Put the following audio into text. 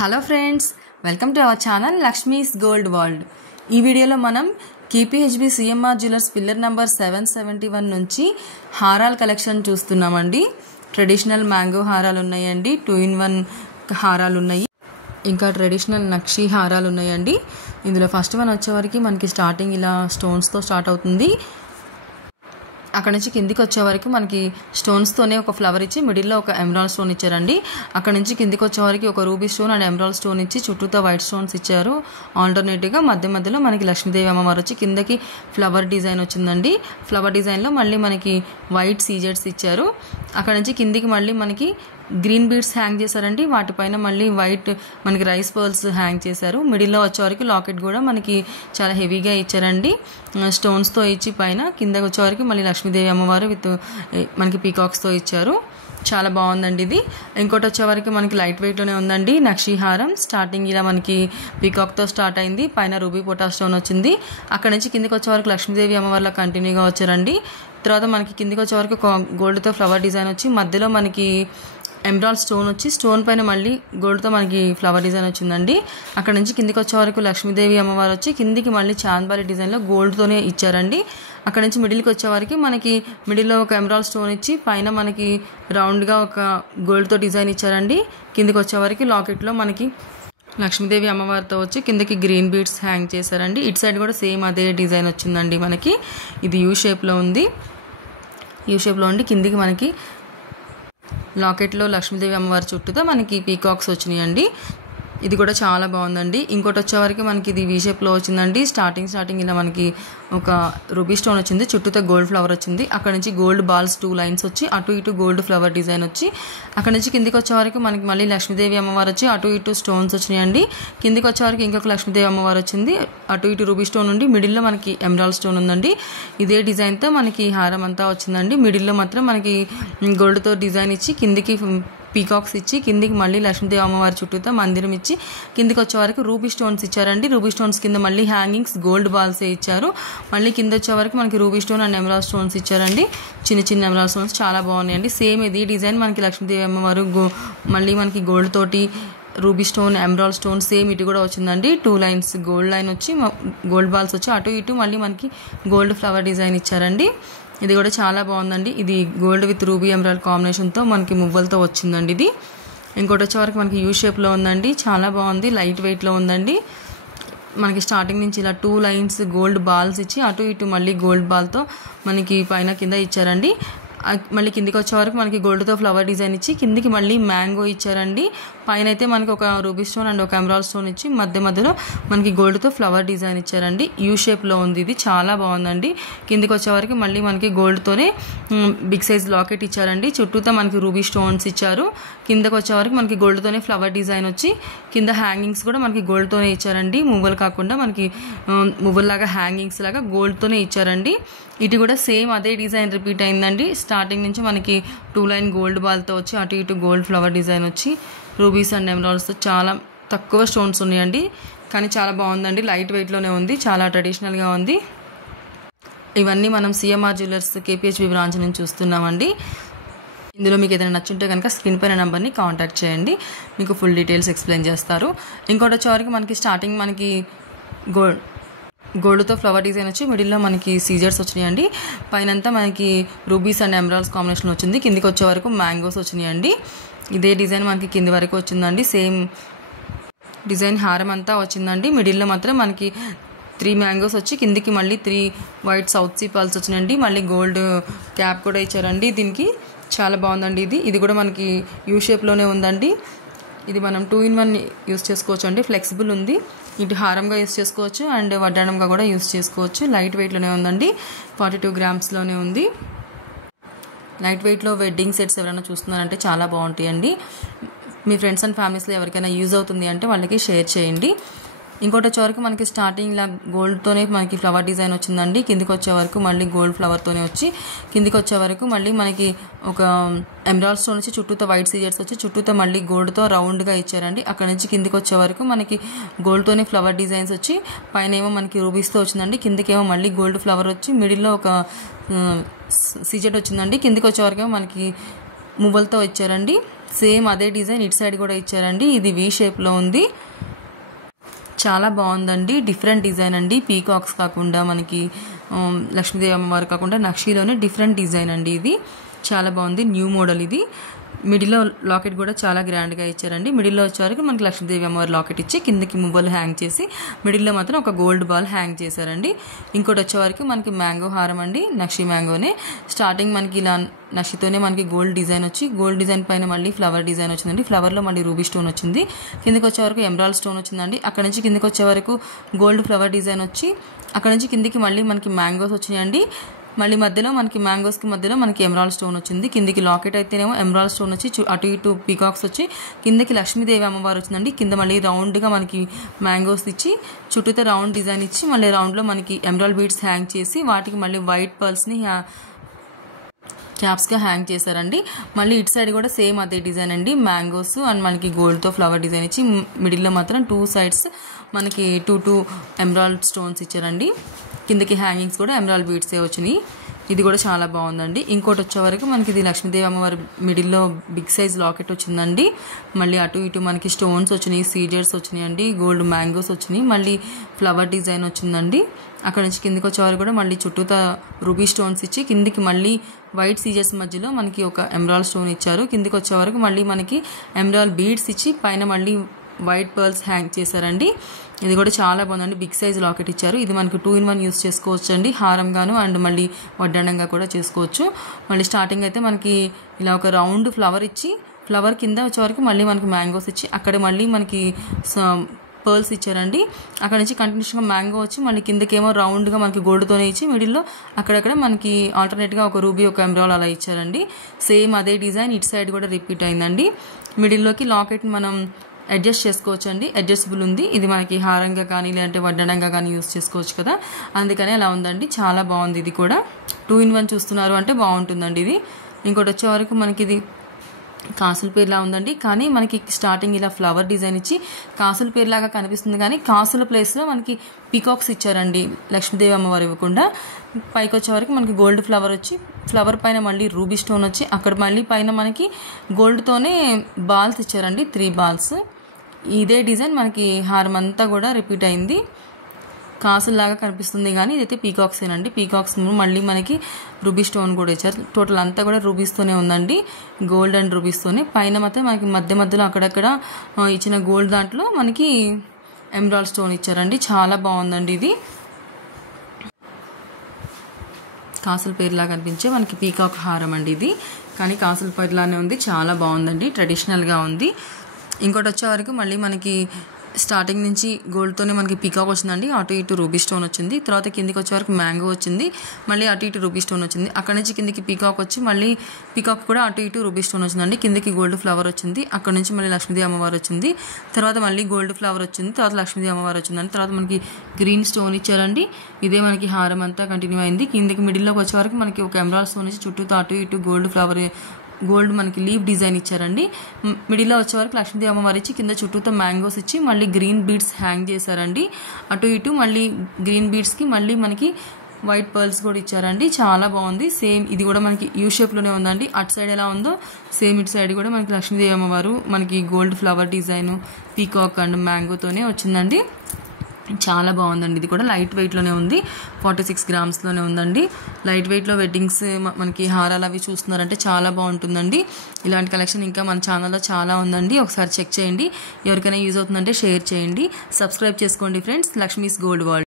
Hello friends, welcome to our channel Lakshmi's gold world. ఈ వీడియోలో మనం KPHB CMR jewellers pillar number 771 నుంచి హారాల కలెక్షన్ చూస్తున్నామండి. ట్రెడిషనల్ మ్యాంగో హారాలు ఉన్నాయండి, 2-in-1 హారాలు ఉన్నాయి, ఇంకా ట్రెడిషనల్ నక్షి హారాలు ఉన్నాయండి. ఇందులో ఫస్ట్ వన్ వచ్చేవరకు మనకి స్టార్టింగ్ ఇలా స్టోన్స్తో స్టార్ట్ అవుతుంది. అక్కడ నుంచి కిందికి వచ్చే వరకు మనకి స్టోన్స్తోనే ఒక ఫ్లవర్ ఇచ్చి మిడిల్లో ఒక ఎమరాల్డ్ స్టోన్ ఇచ్చారండి. అక్కడ నుంచి కిందికి వచ్చే వరకు ఒక ruby stone and emerald stone ఇచ్చి చుట్టూతో వైట్ స్టోన్స్ ఇచ్చారు. ఆల్టర్నేటివ్గా మధ్యలో మనకి లక్ష్మీదేవి అమ్మవారు వచ్చి కిందకి ఫ్లవర్ డిజైన్ వచ్చిందండి. ఫ్లవర్ డిజైన్లో మళ్ళీ మనకి వైట్ సీజెట్స్ ఇచ్చారు. అక్కడ నుంచి కిందికి మళ్ళీ మనకి గ్రీన్ బీడ్స్ హ్యాంగ్ చేశారండి. వాటిపైన మళ్ళీ వైట్ మనకి రైస్ పర్ల్స్ హ్యాంగ్ చేశారు. మిడిల్లో వచ్చే వరకు లాకెట్ కూడా మనకి చాలా హెవీగా ఇచ్చారండి, స్టోన్స్తో ఇచ్చి పైన. కిందకి వచ్చే వరకు మళ్ళీ లక్ష్మీదేవి అమ్మవారు విత్ మనకి పీకాక్స్తో ఇచ్చారు. చాలా బాగుందండి ఇది. ఇంకోటి వచ్చే వరకు మనకి లైట్ వెయిట్లోనే ఉందండి నక్షి హారం. స్టార్టింగ్ ఇలా మనకి పీకాక్తో స్టార్ట్ అయింది, పైన రూబీ పొటా స్టోన్ వచ్చింది. అక్కడ నుంచి కిందికి వచ్చే వరకు లక్ష్మీదేవి అమ్మవారిలో కంటిన్యూగా వచ్చారండి. తర్వాత మనకి కిందికి వచ్చే వరకు గోల్డ్తో ఫ్లవర్ డిజైన్ వచ్చి మధ్యలో మనకి ఎమరాల్డ్ స్టోన్ వచ్చి స్టోన్ పైన మళ్ళీ గోల్డ్తో మనకి ఫ్లవర్ డిజైన్ వచ్చిందండి. అక్కడ నుంచి కిందికి వచ్చే వరకు లక్ష్మీదేవి అమ్మవారు వచ్చి కిందికి మళ్ళీ చాంద్బాలి డిజైన్లో గోల్డ్తోనే ఇచ్చారండి. అక్కడ నుంచి మిడిల్కి వచ్చే వరకు మనకి మిడిల్లో ఒక ఎమరాల్డ్ స్టోన్ ఇచ్చి పైన మనకి రౌండ్గా ఒక గోల్డ్తో డిజైన్ ఇచ్చారండి. కిందికి వచ్చే వరకు లాకెట్లో మనకి లక్ష్మీదేవి అమ్మవారితో వచ్చి కిందకి గ్రీన్ బీడ్స్ హ్యాంగ్ చేశారండి. ఇటు సైడ్ కూడా సేమ్ అదే డిజైన్ వచ్చిందండి మనకి. ఇది యూ షేప్లో ఉంది. యూ షేప్లో ఉండి కిందికి మనకి లాకెట్లో లక్ష్మీదేవి అమ్మవారి చుట్టూతో మనకి పీకాక్స్ వచ్చినాయండి. ఇది కూడా చాలా బాగుందండి. ఇంకోటి వచ్చేవరకు మనకి ఇది వీ షేప్లో వచ్చిందండి. స్టార్టింగ్ ఇలా మనకి ఒక రూబీ స్టోన్ వచ్చింది, చుట్టూతో గోల్డ్ ఫ్లవర్ వచ్చింది. అక్కడ నుంచి గోల్డ్ బాల్స్ 2 లైన్స్ వచ్చి అటు ఇటు గోల్డ్ ఫ్లవర్ డిజైన్ వచ్చి అక్కడ నుంచి కిందికి వచ్చే వరకు మనకి మళ్ళీ లక్ష్మీదేవి అమ్మవారు వచ్చి అటు ఇటు స్టోన్స్ వచ్చినాయండి. కిందికి వచ్చే వరకు ఇంకొక లక్ష్మీదేవి అమ్మవారు వచ్చింది, అటు ఇటు రూబీ స్టోన్ ఉండి మిడిల్లో మనకి ఎమరాల్డ్ స్టోన్ ఉందండి. ఇదే డిజైన్తో మనకి హారం అంతా వచ్చిందండి. మిడిల్లో మాత్రం మనకి గోల్డ్తో డిజైన్ ఇచ్చి కిందికి పీకాక్స్ ఇచ్చి కిందికి మళ్ళీ లక్ష్మీదేవి అమ్మవారి చుట్టూతో మందిరం ఇచ్చి కిందికి వచ్చే వరకు రూబీ స్టోన్స్ ఇచ్చారండి. రూబీ స్టోన్స్ కింద మళ్ళీ హ్యాంగింగ్స్ గోల్డ్ బాల్సే ఇచ్చారు. మళ్ళీ కింద వచ్చే వరకు మనకి ruby stone and emerald stones ఇచ్చారండి. చిన్న ఎమరాల్డ్ స్టోన్స్ చాలా బాగున్నాయండి. సేమ్ ఇది డిజైన్ మనకి లక్ష్మీదేవి అమ్మవారు మళ్ళీ మనకి గోల్డ్ తోటి ruby stone emerald stone same ఇటు కూడా వచ్చిందండి. 2 లైన్స్ గోల్డ్ లైన్ వచ్చి గోల్డ్ బాల్స్ వచ్చి అటు ఇటు మళ్ళీ మనకి గోల్డ్ ఫ్లవర్ డిజైన్ ఇచ్చారండి. ఇది కూడా చాలా బాగుందండి. ఇది గోల్డ్ విత్ రూబీ ఎమరాల్డ్ కాంబినేషన్తో మనకి మువ్వలతో వచ్చిందండి ఇది. ఇంకోటి వచ్చే వరకు మనకి యూ షేప్లో ఉందండి. చాలా బాగుంది, లైట్ వెయిట్లో ఉందండి. మనకి స్టార్టింగ్ నుంచి ఇలా 2 లైన్స్ గోల్డ్ బాల్స్ ఇచ్చి అటు ఇటు మళ్ళీ గోల్డ్ బాల్తో మనకి పైన కింద ఇచ్చారండి. మళ్ళీ కిందికి వచ్చే వరకు మనకి గోల్డ్తో ఫ్లవర్ డిజైన్ ఇచ్చి కిందికి మళ్ళీ మ్యాంగో ఇచ్చారండి. పైన అయితే మనకి ఒక రూబీ స్టోన్ అండ్ ఒక ఎమరాల్డ్ స్టోన్ ఇచ్చి మధ్యలో మనకి గోల్డ్తో ఫ్లవర్ డిజైన్ ఇచ్చారండి. యూ షేప్లో ఉంది, ఇది చాలా బాగుందండి. కిందికి వచ్చే వరకు మళ్ళీ మనకి గోల్డ్తోనే బిగ్ సైజ్ లాకెట్ ఇచ్చారండి. చుట్టూతో మనకి రూబీ స్టోన్స్ ఇచ్చారు. కిందకి వచ్చే వరకు మనకి గోల్డ్తోనే ఫ్లవర్ డిజైన్ వచ్చి కింద హ్యాంగింగ్స్ కూడా మనకి గోల్డ్తోనే ఇచ్చారండి. మువ్వలు కాకుండా మనకి మువ్వల్లాగా హ్యాంగింగ్స్ లాగా గోల్డ్తోనే ఇచ్చారండి. ఇది కూడా సేమ్ అదే డిజైన్ రిపీట్ అయిందండి. స్టార్టింగ్ నుంచి మనకి 2 లైన్ గోల్డ్ బాల్తో వచ్చి అటు ఇటు గోల్డ్ ఫ్లవర్ డిజైన్ వచ్చి రూబీస్ అండ్ ఎమరాల్డ్స్తో చాలా తక్కువ స్టోన్స్ ఉన్నాయండి, కానీ చాలా బాగుందండి. లైట్ వెయిట్లోనే ఉంది, చాలా ట్రెడిషనల్గా ఉంది. ఇవన్నీ మనం CMR జ్యువెలర్స్ KPHB బ్రాంచ్ నుంచి చూస్తున్నామండి. ఇందులో మీకు ఏదైనా నచ్చుంటే కనుక స్క్రీన్ పైన నెంబర్ని కాంటాక్ట్ చేయండి, మీకు ఫుల్ డీటెయిల్స్ ఎక్స్ప్లెయిన్ చేస్తారు. ఇంకోటి వచ్చేవరకు మనకి స్టార్టింగ్ మనకి గోల్డ్తో ఫ్లవర్ డిజైన్ వచ్చి మిడిల్లో మనకి సీజర్స్ వచ్చినాయండి. పైనంతా మనకి రూబీస్ అండ్ ఎమరాల్డ్స్ కాంబినేషన్ వచ్చింది. కిందికి వచ్చే వరకు మ్యాంగోస్ వచ్చినాయండి. ఇదే డిజైన్ మనకి కింది వరకు వచ్చిందండి. సేమ్ డిజైన్ హారం అంతా వచ్చిందండి. మిడిల్లో మాత్రం మనకి 3 మ్యాంగోస్ వచ్చి కిందికి మళ్ళీ 3 వైట్ సౌత్ సీ పర్ల్స్ వచ్చినాయండి. మళ్ళీ గోల్డ్ క్యాప్ కూడా ఇచ్చారండి దీనికి. చాలా బాగుందండి ఇది. ఇది కూడా మనకి యూ షేప్లోనే ఉందండి. ఇది మనం 2-in-1 యూస్ చేసుకోవచ్చు అండి, ఫ్లెక్సిబుల్ ఉంది. ఇటు హారంగా యూస్ చేసుకోవచ్చు అండ్ వడ్డానంగా కూడా యూస్ చేసుకోవచ్చు. లైట్ వెయిట్లోనే ఉందండి, 42 గ్రామ్స్లోనే ఉంది. లైట్ వెయిట్లో వెడ్డింగ్ సెట్స్ ఎవరైనా చూస్తున్నారంటే చాలా బాగుంటాయండి. మీ ఫ్రెండ్స్ అండ్ ఫ్యామిలీస్లో ఎవరికైనా యూజ్ అవుతుంది అంటే వాళ్ళకి షేర్ చేయండి. ఇంకోటి వచ్చే వరకు మనకి స్టార్టింగ్ ఇలా గోల్డ్తోనే మనకి ఫ్లవర్ డిజైన్ వచ్చిందండి. కిందికి వచ్చే వరకు మళ్ళీ గోల్డ్ ఫ్లవర్తోనే వచ్చి కిందికి వచ్చే వరకు మళ్ళీ మనకి ఒక ఎమరాల్డ్ స్టోన్ వచ్చి చుట్టూతో వైట్ సీజర్స్ వచ్చి చుట్టూతో మళ్ళీ గోల్డ్తో రౌండ్గా ఇచ్చారండి. అక్కడ నుంచి కిందికి వచ్చే వరకు మనకి గోల్డ్తోనే ఫ్లవర్ డిజైన్స్ వచ్చి పైన ఏమో మనకి రూబీస్తో వచ్చిందండి. కిందికేమో మళ్ళీ గోల్డ్ ఫ్లవర్ వచ్చి మిడిల్లో ఒక సీజెట్ వచ్చిందండి. కిందికి వచ్చే వరకు మనకి మువ్వలతో ఇచ్చారండి. సేమ్ అదే డిజైన్ ఇటు సైడ్ కూడా ఇచ్చారండి. ఇది వి షేప్లో ఉంది, చాలా బాగుందండి. డిఫరెంట్ డిజైన్ అండి, పీకాక్స్ కాకుండా మనకి లక్ష్మీదేవి అమ్మవారు కాకుండా నక్షీలోనే డిఫరెంట్ డిజైన్ అండి. ఇది చాలా బాగుంది, న్యూ మోడల్. ఇది మిడిల్లో లాకెట్ కూడా చాలా గ్రాండ్గా ఇచ్చారండి. మిడిల్లో వచ్చేవరకు మనకి లక్ష్మీదేవి అమ్మవారి లాకెట్ ఇచ్చి కిందకి మువ్వలు హ్యాంగ్ చేసి మిడిల్లో మాత్రం ఒక గోల్డ్ బాల్ హ్యాంగ్ చేశారండి. ఇంకోటి వచ్చేవరకు మనకి మ్యాంగో హారం అండి, నక్షి మ్యాంగోనే. స్టార్టింగ్ మనకి ఇలా నక్షితోనే మనకి గోల్డ్ డిజైన్ వచ్చి గోల్డ్ డిజైన్ పైన మళ్ళీ ఫ్లవర్ డిజైన్ వచ్చిందండి. ఫ్లవర్లో మళ్ళీ రూబీ స్టోన్ వచ్చింది. కిందకి వచ్చే వరకు ఎమరాల్డ్ స్టోన్ వచ్చిందండి. అక్కడ నుంచి కిందకి వచ్చే వరకు గోల్డ్ ఫ్లవర్ డిజైన్ వచ్చి అక్కడ నుంచి కిందికి మళ్ళీ మనకి మ్యాంగోస్ వచ్చినాయండి. మళ్ళీ మధ్యలో మనకి మ్యాంగోస్కి మధ్యలో మనకి ఎమరాల్డ్ స్టోన్ వచ్చింది. కిందికి లాకెట్ అయితేనేమో ఎమరాల్డ్ స్టోన్ వచ్చి అటు ఇటు పీకాక్స్ వచ్చి కిందకి లక్ష్మీదేవి అమ్మవారు వచ్చిందండి. కింద మళ్ళీ రౌండ్గా మనకి మ్యాంగోస్ ఇచ్చి చుట్టూతో రౌండ్ డిజైన్ ఇచ్చి మళ్ళీ రౌండ్లో మనకి ఎమరాల్డ్ బీడ్స్ హ్యాంగ్ చేసి వాటికి మళ్ళీ వైట్ పర్ల్స్ని క్యాప్స్గా హ్యాంగ్ చేశారండి. మళ్ళీ ఇటు సైడ్ కూడా సేమ్ అదే డిజైన్ అండి, మ్యాంగోస్ అండ్ మనకి గోల్డ్తో ఫ్లవర్ డిజైన్ ఇచ్చి మిడిల్లో మాత్రం 2 సైడ్స్ మనకి 2 ఎమరాల్డ్ స్టోన్స్ ఇచ్చారండి. కిందకి హ్యాంగింగ్స్ కూడా ఎమరాల్డ్ బీడ్సే వచ్చినాయి. ఇది కూడా చాలా బాగుందండి. ఇంకోటి వచ్చే వరకు మనకి ఇది లక్ష్మీదేవి అమ్మవారి మిడిల్లో బిగ్ సైజ్ లాకెట్ వచ్చిందండి. మళ్ళీ అటు ఇటు మనకి స్టోన్స్ వచ్చినాయి, సీజర్స్ వచ్చినాయండి, గోల్డ్ మ్యాంగోస్ వచ్చినాయి, మళ్ళీ ఫ్లవర్ డిజైన్ వచ్చిందండి. అక్కడ నుంచి కిందికి వచ్చేవారు కూడా మళ్ళీ చుట్టూతా రూబీ స్టోన్స్ ఇచ్చి కిందికి మళ్ళీ వైట్ సీజర్స్ మధ్యలో మనకి ఒక ఎమరాల్డ్ స్టోన్ ఇచ్చారు. కిందికి వచ్చే వరకు మళ్ళీ మనకి ఎమరాల్డ్ బీడ్స్ ఇచ్చి పైన మళ్ళీ వైట్ పర్ల్స్ హ్యాంగ్ చేశారండి. ఇది కూడా చాలా బాగుందండి, బిగ్ సైజ్ లాకెట్ ఇచ్చారు. ఇది మనకి 2 in 1 యూస్ చేసుకోవచ్చు అండి, హారంగాను అండ్ మళ్ళీ వడ్డానంగా కూడా చేసుకోవచ్చు. మళ్ళీ స్టార్టింగ్ అయితే మనకి ఇలా ఒక రౌండ్ ఫ్లవర్ ఇచ్చి ఫ్లవర్ కింద వచ్చే వరకు మళ్ళీ మనకి మ్యాంగోస్ ఇచ్చి అక్కడ మళ్ళీ మనకి పర్ల్స్ ఇచ్చారండి. అక్కడ నుంచి కంటిన్యూస్గా మ్యాంగో వచ్చి మళ్ళీ కిందకేమో రౌండ్గా మనకి గోల్డ్తోనే ఇచ్చి మిడిల్లో అక్కడక్కడ మనకి ఆల్టర్నేట్గా ఒక రూబీ ఒక ఎమరాల్డ్ అలా ఇచ్చారండి. సేమ్ అదే డిజైన్ ఇటు సైడ్ కూడా రిపీట్ అయిందండి. మిడిల్లోకి లాకెట్ మనం అడ్జస్ట్ చేసుకోవచ్చు అండి, అడ్జస్టబుల్ ఉంది. ఇది మనకి హారంగా కానీ లేదంటే వడ్డానంగా కానీ యూస్ చేసుకోవచ్చు కదా, అందుకనే అలా ఉందండి. చాలా బాగుంది. ఇది కూడా 2 in 1 చూస్తున్నారు అంటే బాగుంటుందండి ఇది. ఇంకోటి వచ్చే వరకు మనకి ఇది కాసుల పేరులా ఉందండి, కానీ మనకి స్టార్టింగ్ ఇలా ఫ్లవర్ డిజైన్ ఇచ్చి కాసుల పేరులాగా కనిపిస్తుంది, కానీ కాసుల ప్లేస్లో మనకి పీకాక్స్ ఇచ్చారండి. లక్ష్మీదేవి అమ్మవారు ఇవ్వకుండా పైకి వచ్చే వరకు మనకి గోల్డ్ ఫ్లవర్ వచ్చి ఫ్లవర్ పైన మళ్ళీ రూబీ స్టోన్ వచ్చి అక్కడ మళ్ళీ పైన మనకి గోల్డ్తోనే బాల్స్ ఇచ్చారండి, 3 బాల్స్. ఇదే డిజైన్ మనకి హారం అంతా కూడా రిపీట్ అయింది. కాసుల్లాగా కనిపిస్తుంది కానీ ఇదైతే పీకాక్సేనండి. పీకాక్స్ మళ్ళీ మనకి రూబీ స్టోన్ కూడా ఇచ్చారు. టోటల్ అంతా కూడా రూబీస్తోనే ఉందండి, గోల్డ్ అండ్ రూబీస్తోనే. పైన మాత్రం మనకి మధ్యలో అక్కడక్కడ ఇచ్చిన గోల్డ్ దాంట్లో మనకి ఎమరాల్డ్ స్టోన్ ఇచ్చారండి. చాలా బాగుందండి. ఇది కాసుల పేరులా కనిపించే మనకి పీకాక్ హారం అండి ఇది, కానీ కాసుల పేరులానే ఉంది. చాలా బాగుందండి, ట్రెడిషనల్గా ఉంది. ఇంకోటి వచ్చే వరకు మళ్ళీ మనకి స్టార్టింగ్ నుంచి గోల్డ్తోనే మనకి పీకాక్ వచ్చిందండి. అటు ఇటు రూబీ స్టోన్ వచ్చింది. తర్వాత కిందికి వచ్చే వరకు మ్యాంగో వచ్చింది, మళ్ళీ అటు ఇటు రూబీ స్టోన్ వచ్చింది. అక్కడ నుంచి కిందికి పీకాక్ వచ్చి మళ్ళీ పీకాక్ కూడా అటు ఇటు రూబీ స్టోన్ వచ్చిందండి. కిందికి గోల్డ్ ఫ్లవర్ వచ్చింది. అక్కడ నుంచి మళ్ళీ లక్ష్మీదేవి అమ్మవారు వచ్చింది. తర్వాత మళ్ళీ గోల్డ్ ఫ్లవర్ వచ్చింది. తర్వాత లక్ష్మీదేవి అమ్మవారు వచ్చిందండి. తర్వాత మనకి గ్రీన్ స్టోన్ ఇచ్చారండి. ఇదే మనకి హారం అంతా కంటిన్యూ అయింది. కిందికి మిడిల్లోకి వచ్చే వరకు మనకి ఒక ఎమరాల్డ్ స్టోన్ ఇచ్చి చుట్టూతో అటు ఇటు గోల్డ్ మనకి లీఫ్ డిజైన్ ఇచ్చారండి. మిడిల్లో వచ్చే వరకు లక్ష్మీదేవి అమ్మవారు ఇచ్చి కింద చుట్టూతో మ్యాంగోస్ ఇచ్చి మళ్ళీ గ్రీన్ బీడ్స్ హ్యాంగ్ చేశారండి. అటు ఇటు మళ్ళీ గ్రీన్ బీడ్స్కి మళ్ళీ మనకి వైట్ పర్ల్స్ కూడా ఇచ్చారండి. చాలా బాగుంది. సేమ్ ఇది కూడా మనకి యూ షేప్లోనే ఉందండి. అటు సైడ్ ఎలా ఉందో సేమ్ ఇటు సైడ్ కూడా మనకి లక్ష్మీదేవి అమ్మవారు మనకి gold flower design peacock and మ్యాంగోతోనే వచ్చిందండి. చాలా బాగుందండి. ఇది కూడా లైట్ వెయిట్లోనే ఉంది, 46 grams-లోనే ఉందండి. లైట్ వెయిట్లో వెడ్డింగ్స్ మనకి హారాలు అవి చూస్తున్నారంటే చాలా బాగుంటుందండి. ఇలాంటి కలెక్షన్ ఇంకా మన ఛానల్లో చాలా ఉందండి, ఒకసారి చెక్ చేయండి. ఎవరికైనా యూజ్ అవుతుందంటే షేర్ చేయండి, సబ్స్క్రైబ్ చేసుకోండి ఫ్రెండ్స్. Lakshmi's gold world.